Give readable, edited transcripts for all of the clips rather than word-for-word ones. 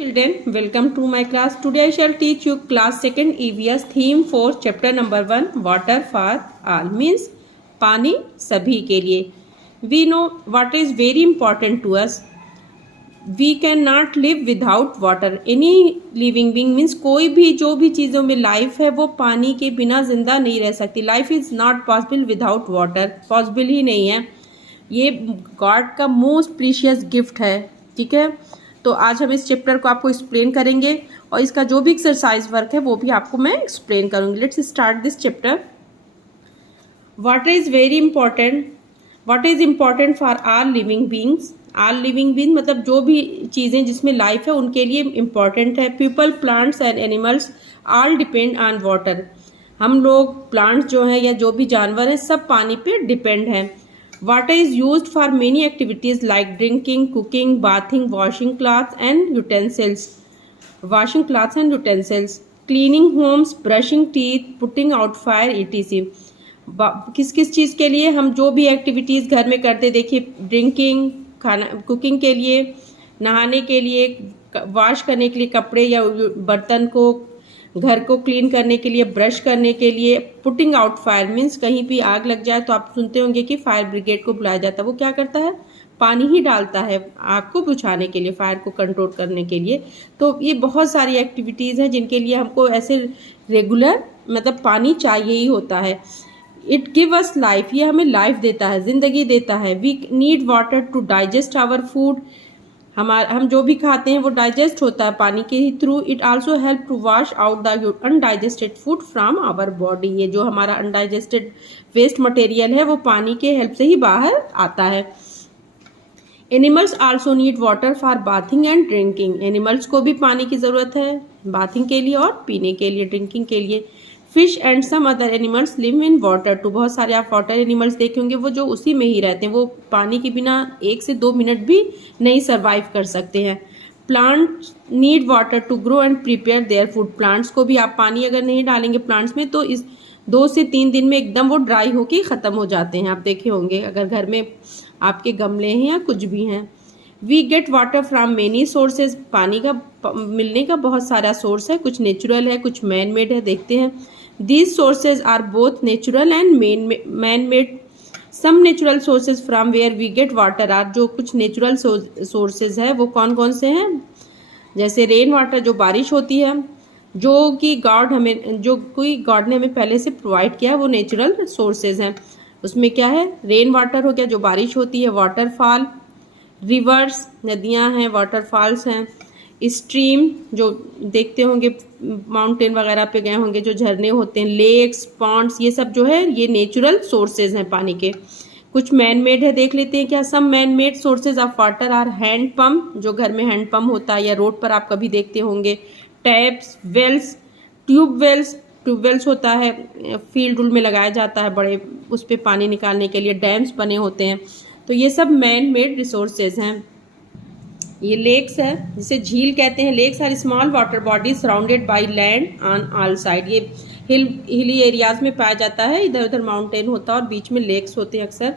Children, welcome to my class. Today I shall teach you class 2nd EVS theme 4 chapter number 1 water for all means पानी सभी के लिए. We know what is very important to us. We cannot live without water. Any living being means कोई भी जो भी चीज़ों में लाइफ है वो पानी के बिना जिंदा नहीं रह सकती. Life is not possible without water. Possible ही नहीं है. ये गॉड का मोस्ट प्रीशियस गिफ्ट है. ठीक है, तो आज हम इस चैप्टर को आपको एक्सप्लेन करेंगे और इसका जो भी एक्सरसाइज वर्क है वो भी आपको मैं एक्सप्लेन करूंगी. Let's start this chapter. Water is very important. Water is important for all living beings. All living being मतलब जो भी चीज़ें जिसमें लाइफ है उनके लिए इम्पॉर्टेंट है. People, plants and animals all depend on water. हम लोग, प्लांट्स जो हैं या जो भी जानवर हैं, सब पानी पे डिपेंड हैं. Water is used for many activities like drinking, cooking, bathing, washing clothes and utensils. Washing clothes and utensils, cleaning homes, brushing teeth, putting out fire, etc. किस किस चीज़ के लिए हम जो भी एक्टिविटीज़ घर में करते, देखिए ड्रिंकिंग, खाना, कुकिंग के लिए, नहाने के लिए, वॉश करने के लिए कपड़े या बर्तन को, घर को क्लीन करने के लिए, ब्रश करने के लिए. पुटिंग आउट फायर मीन्स कहीं भी आग लग जाए तो आप सुनते होंगे कि फायर ब्रिगेड को बुलाया जाता है. वो क्या करता है? पानी ही डालता है आग को बुझाने के लिए, फायर को कंट्रोल करने के लिए. तो ये बहुत सारी एक्टिविटीज़ हैं जिनके लिए हमको ऐसे रेगुलर मतलब पानी चाहिए ही होता है. It give us life. ये हमें लाइफ देता है, ज़िंदगी देता है. We need water to digest our food. हम जो भी खाते हैं वो डाइजेस्ट होता है पानी के ही through. It also help to wash out the undigested food from our body. ये जो हमारा अनडाइजेस्टेड वेस्ट मटेरियल है वो पानी के हेल्प से ही बाहर आता है. Animals also need water for bathing and drinking. Animals को भी पानी की ज़रूरत है बाथिंग के लिए और पीने के लिए, ड्रिंकिंग के लिए. Fish and some other animals live in water too. बहुत सारे आप वाटर एनिमल्स देखे होंगे वो जो उसी में ही रहते हैं. वो पानी के बिना 1 से 2 मिनट भी नहीं सर्वाइव कर सकते हैं. Plants need water to grow and prepare their food. Plants को भी आप पानी अगर नहीं डालेंगे प्लांट्स में तो इस 2 से 3 दिन में एकदम वो ड्राई होके ख़त्म हो जाते हैं. आप देखे होंगे अगर घर में आपके गमले हैं या कुछ भी हैं. We get water from many sources. पानी का मिलने का बहुत सारा सोर्स है. कुछ नेचुरल है, कुछ मैन मेड है. देखते हैं. These sources are both natural and man-made. Some natural sources from where we get water are, जो कुछ नेचुरल सोर्सेज है वो कौन कौन से हैं? जैसे रेन वाटर, जो बारिश होती है, जो कि गॉड ने हमें पहले से प्रोवाइड किया है, वो नेचुरल सोर्सेज हैं. उसमें क्या है? रेन वाटर हो गया जो बारिश होती है. वाटरफॉल, रिवर्स, नदियाँ हैं, वाटरफॉल्स हैं. स्ट्रीम, जो देखते होंगे माउंटेन वगैरह पे गए होंगे, जो झरने होते हैं. लेक्स, पॉन्ड्स, ये सब जो है ये नेचुरल सोर्सेज हैं पानी के. कुछ मैन मेड है, देख लेते हैं क्या. Some man made sources of water are hand pump, जो घर में हैंड पंप होता है या रोड पर आप कभी देखते होंगे. टैप्स, वेल्स, ट्यूबवेल्स होता है, फील्ड में लगाया जाता है बड़े, उस पर पानी निकालने के लिए. डैम्स बने होते हैं. तो ये सब मैन मेड रिसोर्सेज हैं. ये लेक्स है जिसे झील कहते हैं. Lakes are small water bodies surrounded by land on all side. ये हिली एरियाज में पाया जाता है. इधर उधर माउंटेन होता है और बीच में लेक्स होते हैं अक्सर,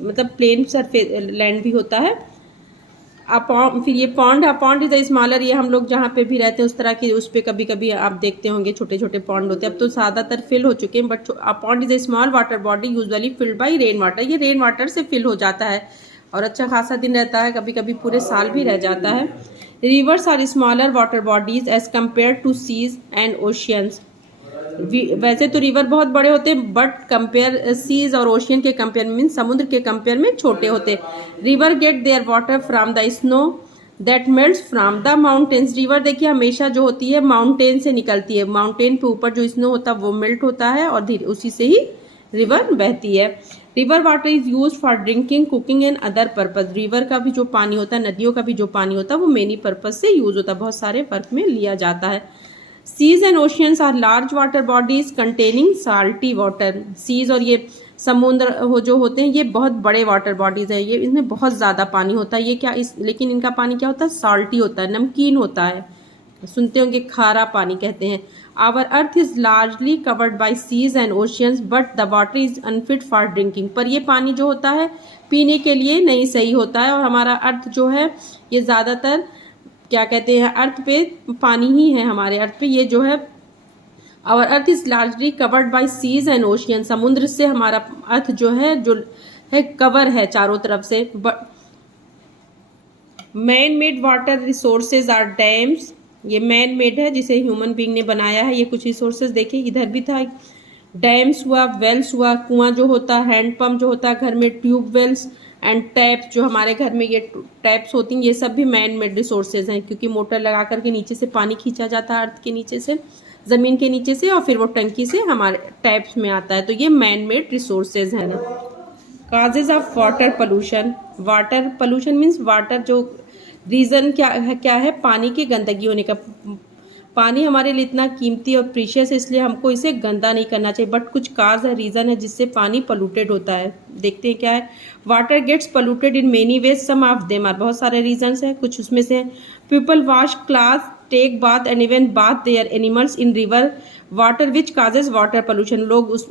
मतलब प्लेन सरफेस लैंड भी होता है. फिर ये पॉन्ड है. Pond is the smaller. ये हम लोग जहाँ पे भी रहते हैं उस तरह की, उस पर कभी कभी आप देखते होंगे छोटे छोटे पॉन्ड होते हैं. अब तो ज़्यादातर फिल हो चुके हैं, but pond is the small water body usually field by rain water. ये रेन वाटर से फिल हो जाता है और अच्छा खासा दिन रहता है, कभी कभी पूरे साल भी रह जाता है. Rivers are smaller water bodies as compare to seas and oceans. वैसे तो रिवर बहुत बड़े होते हैं बट कंपेयर सीज और ओशियन के कंपेयर मीन्स समुद्र के कंपेयर में छोटे होते. River get their water from the snow that melts from the mountains. River देखिए हमेशा जो होती है माउंटेन से निकलती है. माउंटेन पे ऊपर जो स्नो होता है वो मेल्ट होता है और धीरे उसी से ही रिवर बहती है. River water is use for drinking, cooking and other purpose. River का भी जो पानी होता है, नदियों का भी जो पानी होता है वो मेनी पर्पज से यूज होता है, बहुत सारे वर्क में लिया जाता है. Seas and oceans are large water bodies containing salty water. Seas और ये समुद्र जो होते हैं ये बहुत बड़े वाटर बॉडीज है. ये इसमें बहुत ज़्यादा पानी होता है. ये क्या लेकिन इनका पानी क्या होता है? साल्टी होता है, नमकीन होता है. सुनते होंगे खारा पानी कहते हैं. Our earth is largely covered by seas and oceans but the water is unfit for drinking. पर ये पानी जो होता है पीने के लिए नहीं सही होता है और हमारा अर्थ जो है ये ज़्यादातर क्या कहते हैं, अर्थ पे पानी ही है हमारे अर्थ पे। ये जो है our earth is largely covered by seas and ocean, समुद्र से हमारा अर्थ जो है कवर है चारों तरफ से। Man made water resources are dams, ये मैन मेड है जिसे ह्यूमन बीइंग ने बनाया है। ये कुछ रिसोर्सेज देखिए, इधर भी था, डैम्स हुआ, वेल्स हुआ, कुआं जो होता है, हैंड पंप जो होता है घर में, ट्यूब वेल्स एंड टैप्स जो हमारे घर में ये टैप्स होती हैं, ये सब भी मैन मेड रिसोर्सेज हैं, क्योंकि मोटर लगा करके नीचे से पानी खींचा जाता है अर्थ के नीचे से, ज़मीन के नीचे से, और फिर वो टंकी से हमारे टैप्स में आता है। तो ये मैन मेड रिसोर्सेज है ना। Causes of water pollution, water pollution means water जो रीज़न क्या है पानी की गंदगी होने का। पानी हमारे लिए इतना कीमती और प्रीशियस है, इसलिए हमको इसे गंदा नहीं करना चाहिए। बट कुछ काज है, रीज़न है जिससे पानी पोल्यूटेड होता है। देखते हैं क्या है। Water gets polluted in many ways, some of them are, बहुत सारे रीजंस हैं, कुछ उसमें से people wash clothes, take bath and even bath their animals in river water which causes water pollution. लोग उस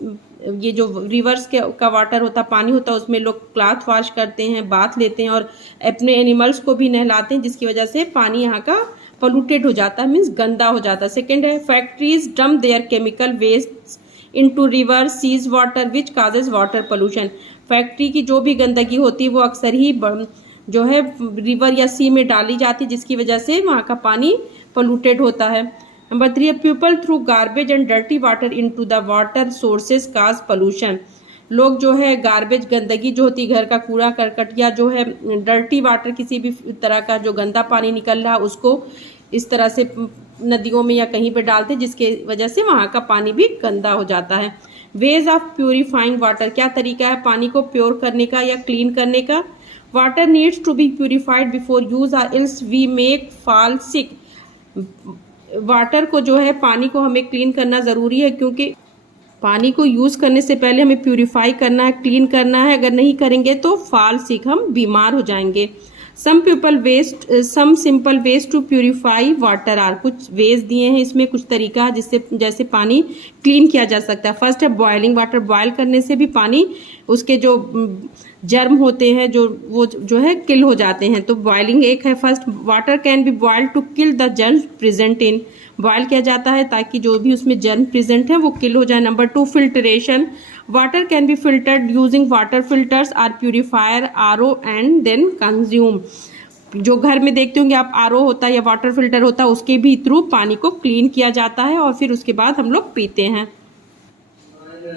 ये जो रिवर्स का वाटर होता, पानी होता है, उसमें लोग क्लॉथ वॉश करते हैं, बाथ लेते हैं और अपने एनिमल्स को भी नहलाते हैं, जिसकी वजह से पानी यहाँ का पोल्यूटेड हो जाता है, मीन्स गंदा हो जाता है। सेकेंड है factories dump their chemical waste into river seas water which causes water pollution. Factory की जो भी गंदगी होती है वो अक्सर ही जो है रिवर या सी में डाली जाती है, जिसकी वजह से वहाँ का पानी पोल्यूटेड होता है। नंबर 3 है people through garbage and dirty water into the water sources cause pollution. लोग जो है गार्बेज, गंदगी जो होती है, घर का कूड़ा करकट या जो है डर्टी वाटर, किसी भी तरह का जो गंदा पानी निकल रहा है उसको इस तरह से नदियों में या कहीं पे डालते हैं, जिसके वजह से वहाँ का पानी भी गंदा हो जाता है। वेज ऑफ प्यूरिफाइंग वाटर, क्या तरीका है पानी को प्योर करने का या क्लीन करने का। Water needs to be purified before use or else we make fall sick. Water को जो है, पानी को हमें क्लीन करना ज़रूरी है, क्योंकि पानी को यूज़ करने से पहले हमें प्यूरिफाई करना है, क्लीन करना है। अगर नहीं करेंगे तो फॉल सिक, हम बीमार हो जाएंगे। Some simple ways to purify water are, कुछ वेज दिए हैं इसमें, कुछ तरीका जिससे जैसे पानी क्लीन किया जा सकता है। फर्स्ट है बॉइलिंग वाटर, बॉयल करने से भी पानी, उसके जो जर्म होते हैं वो जो है किल हो जाते हैं। तो बॉइलिंग एक है। First water can be boiled to kill the germ present in, boil किया जाता है ताकि जो भी उसमें जर्म प्रेजेंट है वो किल हो जाए। Number 2 filtration, water can be filtered using water filters or purifier RO and then consume. जो घर में देखते होंगे आप, आरओ होता है या वाटर फिल्टर होता है, उसके भी थ्रू पानी को क्लीन किया जाता है और फिर उसके बाद हम लोग पीते हैं।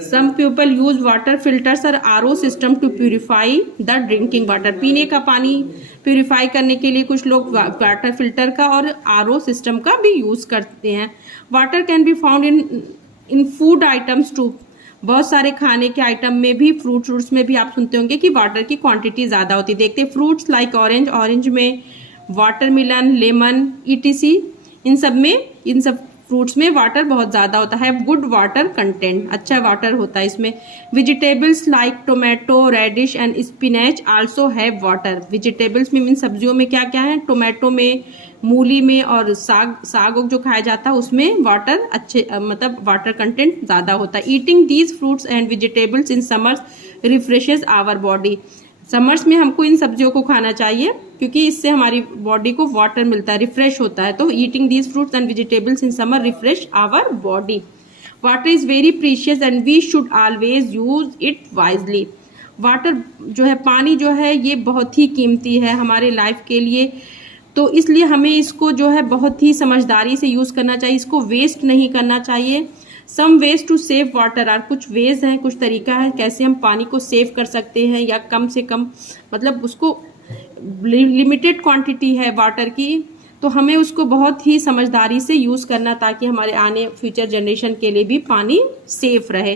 Some people use water filters और RO system to purify the drinking water, पीने का पानी प्यूरिफाई करने के लिए कुछ लोग वाटर फिल्टर का और आरओ सिस्टम का भी यूज करते हैं। Water can be found in food items too, बहुत सारे खाने के आइटम में भी, फ्रूट्स में भी आप सुनते होंगे कि वाटर की क्वांटिटी ज़्यादा होती है। देखते फ्रूट्स लाइक ऑरेंज में, वाटरमेलन, लेमन ईटीसी, इन सब फ्रूट्स में वाटर बहुत ज़्यादा होता है। गुड वाटर कंटेंट, अच्छा वाटर होता है इसमें। Vegetables like tomato, radish and spinach also have water. Vegetables में मीन सब्जियों में क्या क्या है, टोमेटो में, मूली में और साग जो खाया जाता है उसमें वाटर अच्छे, मतलब वाटर कंटेंट ज़्यादा होता है। Eating these fruits and vegetables in summers refreshes our body, summers में हमको इन सब्जियों को खाना चाहिए क्योंकि इससे हमारी बॉडी को वाटर मिलता है, रिफ्रेश होता है। तो eating these fruits and vegetables in summer refresh our body. Water is very precious and we should always use it wisely. Water जो है, पानी जो है, ये बहुत ही कीमती है हमारे लाइफ के लिए, तो इसलिए हमें इसको जो है बहुत ही समझदारी से यूज़ करना चाहिए, इसको वेस्ट नहीं करना चाहिए। Some ways to save water are, कुछ वेज हैं, कुछ तरीका है कैसे हम पानी को सेव कर सकते हैं या कम से कम, मतलब उसको लिमिटेड क्वांटिटी है वाटर की, तो हमें उसको बहुत ही समझदारी से यूज़ करना ताकि हमारे आने फ्यूचर जनरेशन के लिए भी पानी सेफ रहे।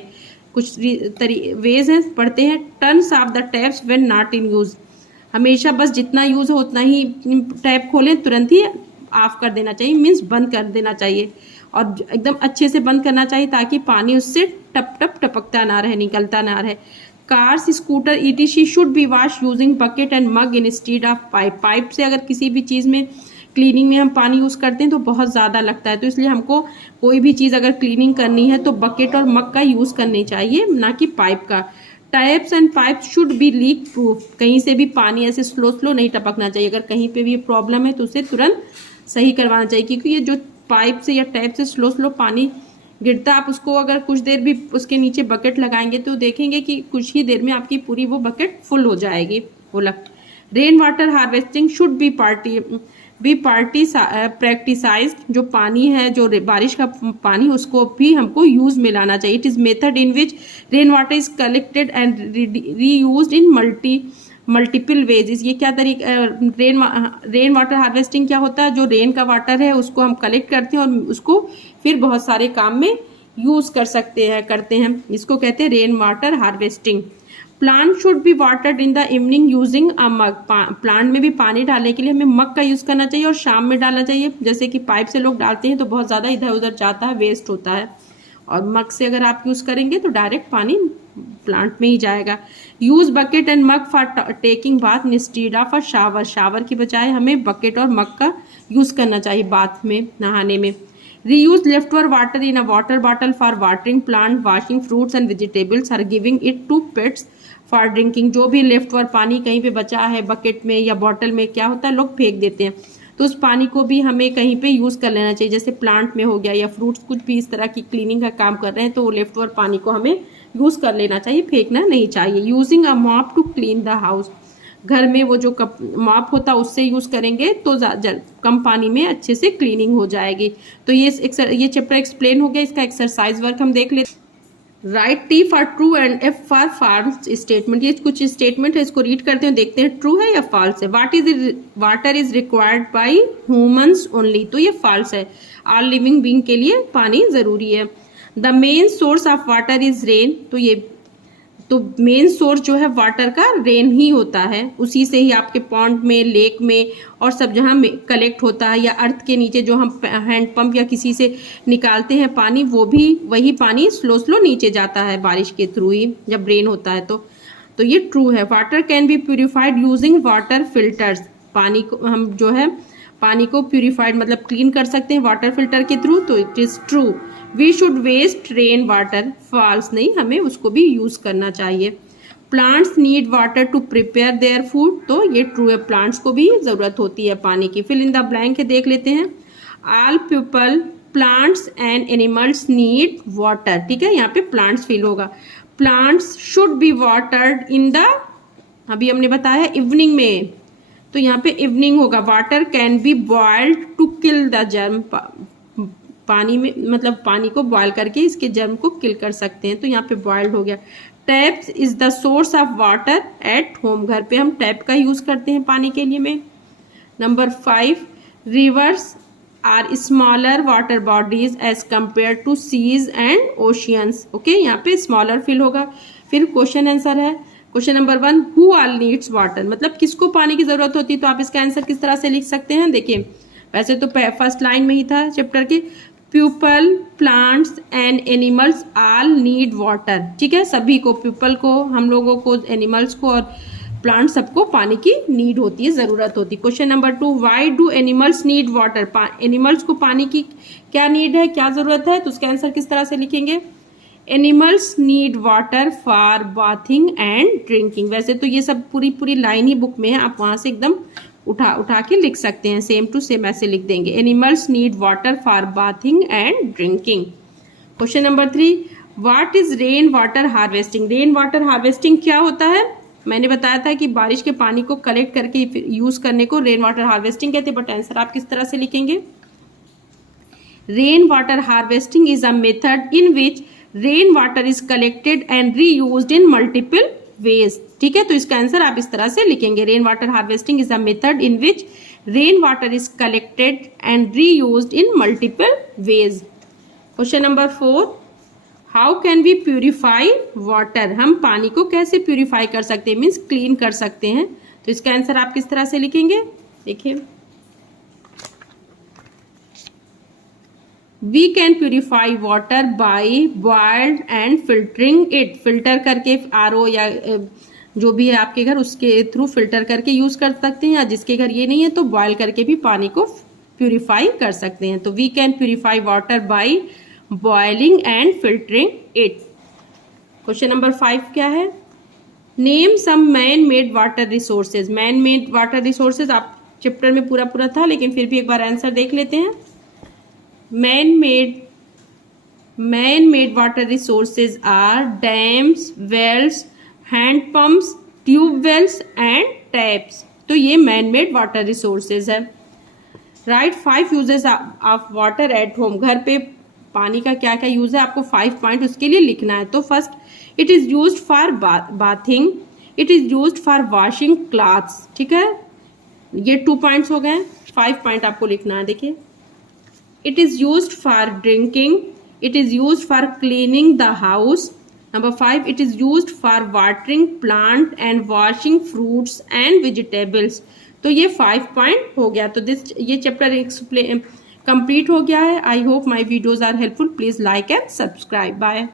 कुछ वेज हैं, पढ़ते हैं। Turns of the taps when not in use, हमेशा बस जितना यूज़ हो उतना ही टैप खोलें, तुरंत ही ऑफ कर देना चाहिए, मीन्स बंद कर देना चाहिए और एकदम अच्छे से बंद करना चाहिए ताकि पानी उससे टप टप टपकता ना रहे, निकलता ना रहे। Cars, scooter etc should be wash using bucket and mug instead of pipe. Pipe से अगर किसी भी चीज़ में क्लीनिंग में हम पानी यूज़ करते हैं तो बहुत ज़्यादा लगता है, तो इसलिए हमको कोई भी चीज़ अगर क्लीनिंग करनी है तो बकेट और मग का यूज़ करनी चाहिए, ना कि पाइप का। Taps and pipe should be leak proof, कहीं से भी पानी ऐसे स्लो नहीं टपकना चाहिए। अगर कहीं पे भी प्रॉब्लम है तो उसे तुरंत सही करवाना चाहिए, क्योंकि ये जो पाइप से या टैप से स्लो स्लो पानी गिरता है, आप उसको अगर कुछ देर भी उसके नीचे बकेट लगाएंगे तो देखेंगे कि कुछ ही देर में आपकी पूरी वो बकेट फुल हो जाएगी। बोला rain water harvesting should be practised. जो पानी है, जो बारिश का पानी, उसको भी हमको यूज में लाना चाहिए। It is method in which rain water is collected and reused in multiple veg. ये क्या तरीका, रेन वाटर हार्वेस्टिंग क्या होता है, जो रेन का वाटर है उसको हम कलेक्ट करते हैं और उसको फिर बहुत सारे काम में यूज करते हैं। इसको कहते हैं rain water harvesting. Plant should be watered in the evening using a mug. Plant में भी पानी डालने के लिए हमें मग का यूज करना चाहिए और शाम में डालना चाहिए। जैसे कि पाइप से लोग डालते हैं तो बहुत ज्यादा इधर उधर जाता है, वेस्ट होता है, और मग से अगर आप यूज करेंगे तो डायरेक्ट पानी प्लांट में ही जाएगा। Use bucket and mug for taking bath instead of a shower. Shower की बजाय हमें बकेट और मग का यूज करना चाहिए बाथ में, नहाने में। Reuse left over water in a water bottle for watering plant, washing fruits and vegetables और giving it to pets for drinking. जो भी लेफ्ट ओवर पानी कहीं पे बचा है बकेट में या बॉटल में, क्या होता है लोग फेंक देते हैं, तो उस पानी को भी हमें कहीं पे यूज कर लेना चाहिए। जैसे प्लांट में हो गया या फ्रूट्स, कुछ भी इस तरह की क्लीनिंग का काम कर रहे हैं तो वो लेफ्ट ओवर पानी को हमें यूज कर लेना चाहिए, फेंकना नहीं चाहिए। Using a mop to clean the house. घर में वो जो मॉप होता है उससे यूज करेंगे तो कम पानी में अच्छे से क्लीनिंग हो जाएगी। तो ये चैप्टर एक्सप्लेन हो गया। इसका एक्सरसाइज वर्क हम देख लेते। Write T for true and F for false statement. ये कुछ स्टेटमेंट है, इसको रीड करते हैं, देखते हैं ट्रू है या फॉल्स है। Water is required by humans only, तो ये फॉल्स है। ऑल लिविंग बीइंग के लिए पानी जरूरी है। The main source of water is rain, तो मेन सोर्स जो है वाटर का रेन ही होता है। उसी से ही आपके पॉन्ड में, लेक में और सब जहाँ में कलेक्ट होता है, या अर्थ के नीचे जो हम हैंड पंप या किसी से निकालते हैं पानी, वो भी वही पानी स्लो स्लो नीचे जाता है बारिश के थ्रू ही, जब रेन होता है तो ये ट्रू है। Water can be purified using water filters. पानी को हम जो है पानी को प्यूरिफाइड मतलब क्लीन कर सकते हैं वाटर फिल्टर के थ्रू, तो it is true. We should waste rain water, false नहीं, हमें उसको भी यूज करना चाहिए। Plants need water to prepare their food, तो ये ट्रू है, प्लांट्स को भी जरूरत होती है पानी की। फिल इन द ब्लैंक है, देख लेते हैं। All people, plants and animals need water, ठीक है, यहाँ पे प्लांट्स फिल होगा। Plants should be watered in the, अभी हमने बताया इवनिंग में, तो यहाँ पे इवनिंग होगा। Water can be boiled to kill the germ, पानी में मतलब पानी को बॉयल करके इसके जर्म को किल कर सकते हैं, तो यहाँ पे बॉइल्ड हो गया। Taps is the source of water at home, घर पे हम टैप का यूज करते हैं पानी के लिए में। Number 5, rivers are smaller water bodies as compare to seas and oceans. Okay, यहाँ पे स्मॉलर फिल होगा। फिर क्वेश्चन आंसर है। Question number 1, who all needs water, मतलब किसको पानी की जरूरत होती है, तो आप इसका आंसर किस तरह से लिख सकते हैं। देखिए, वैसे तो फर्स्ट लाइन में ही था चैप्टर के, people, plants and animals all need water, ठीक है, सभी को, पीपल को, हम लोगों को, एनिमल्स को और प्लांट सबको पानी की नीड होती है, जरूरत होती है। Question number 2, why do animals need water, animals को पानी की क्या नीड है, क्या जरूरत है, तो उसका आंसर किस तरह से लिखेंगे। Animals need water for bathing and drinking. वैसे तो ये सब पूरी लाइन ही बुक में है, आप वहां से एकदम उठा के लिख सकते हैं, सेम टू सेम ऐसे लिख देंगे। Animals need water for bathing and drinking. Question number 3, what is rain water harvesting. Rain water harvesting क्या होता है, मैंने बताया था कि बारिश के पानी को कलेक्ट करके यूज करने को रेन वाटर हार्वेस्टिंग कहते हैं, बट आंसर आप किस तरह से लिखेंगे। Rain water harvesting is a method in which rain water is collected and reused in multiple veg, ठीक है, तो इसका आंसर आप इस तरह से लिखेंगे। Rain water harvesting is a method in which rain water is collected and reused in multiple ways. Question number 4, how can we purify water, हम पानी को कैसे प्यूरिफाई कर सकते हैं, मीन्स क्लीन कर सकते हैं, तो इसका आंसर आप किस तरह से लिखेंगे। देखिए, we can purify water by boiled and filtering it, filter करके, आरओ या जो भी है आपके घर उसके थ्रू फिल्टर करके यूज कर सकते हैं, या जिसके घर ये नहीं है तो बॉयल करके भी पानी को प्यूरिफाई कर सकते हैं। तो we can purify water by boiling and filtering it. Question number 5 क्या है, name some man made water resources. Man made water resources आप चैप्टर में पूरा पूरा था, लेकिन फिर भी एक बार आंसर देख लेते हैं। Man made water resources are dams, wells, hand pumps, tube wells and taps. तो ये मैन मेड वाटर रिसोर्सेज है। Write 5 uses of water at home. घर पे पानी का क्या क्या यूज है, आपको 5 पॉइंट उसके लिए लिखना है। तो first, it is used for bathing, it is used for washing clothes. ठीक है, ये 2 पॉइंट्स हो गए। 5 पॉइंट आपको लिखना है। देखिए, it is used for drinking, it is used for cleaning the house. Number 5, it is used for watering plant and washing fruits and vegetables। तो ये 5 पॉइंट हो गया। तो ये चैप्टर कंप्लीट हो गया है। I hope my videos are helpful. Please like and subscribe. Bye.